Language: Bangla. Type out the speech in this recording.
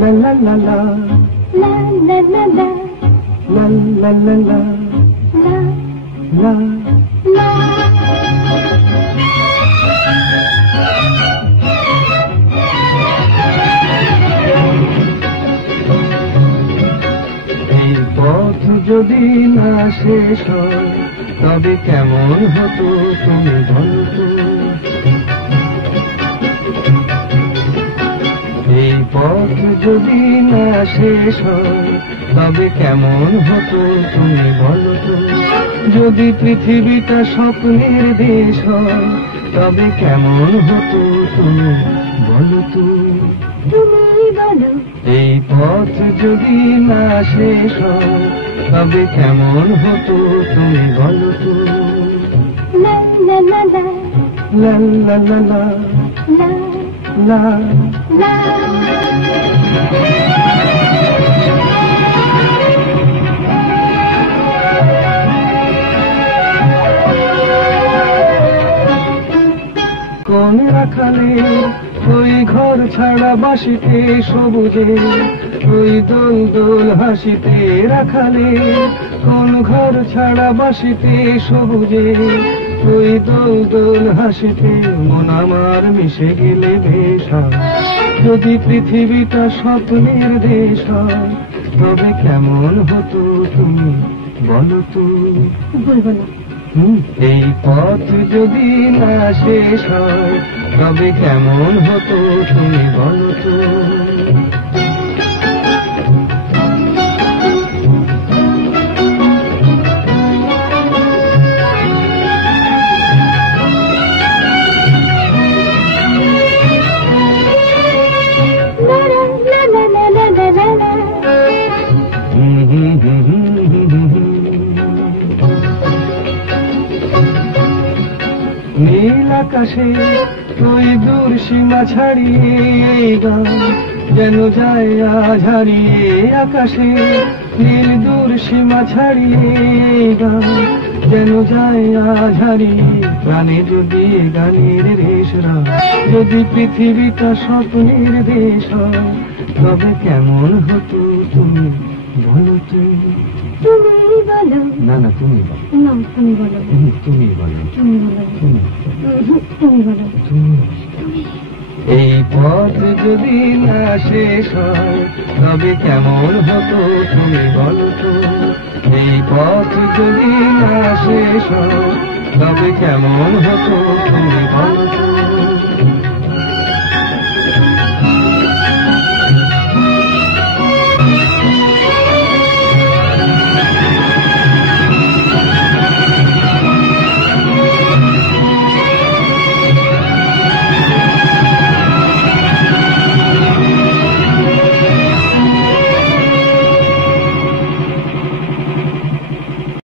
La la la la, la la la la, la la la la, la la. la. এই পথ যদি না শেষ হয় তবে কেমন হতো তুমি বলো তো। এই পথ যদি না শেষ হয় তবে কেমন হতো তুমি বলো তো। যদি পৃথিবীটা স্বপ্নের দেশ হয় তবে কেমন হতো তুমি বলো তো। তুমি বলো এই পথ যদি না শেষ হয় তবে কেমন হতো তুমি বলো তো। la la la la, লা লা লা লা, la লা। la. কোন রাখালে ওই ঘর ছাড়া বাসিতে সবুজে, ওই দোল দোল হাসিতে রাখালে কোন ঘর ছাড়া বাসিতে সবুজে, ওই দোল দোল হাসিতে মন আমার মিশে গেলে বেশ হয়। যদি পৃথিবীটা স্বপ্নের দেশ হয় তবে কেমন হতো তুমি বলো তো। বলবো না। এই পথ যদি না শেষ হয় তবে কেমন হতো তুমি বলো তো। La la la la la la la. নীল আকাশে ওই দূর সীমা ছাড়িয়ে এই গান যেন যায় আজ হারিয়ে। আকাশে নীল দূর সীমা ছাড়িয়ে এই গান যেন যায় আজ হারিয়ে। প্রাণে যদি গানের রেশরা, যদি পৃথিবীটা স্বপ্নের দেশ হয় তবে কেমন হতো তুমি বলো তো। তুমি বলো না না তুমি বলো। না, তুমি বলো তুমি বলো। তুমি বলো তুমি তুমি বলো এই পথ যদি না শেষ হয় তবে কেমন হতো তুমি বলো তো। এই পথ যদি না শেষ হয় তবে কেমন হতো তুমি বলো তো।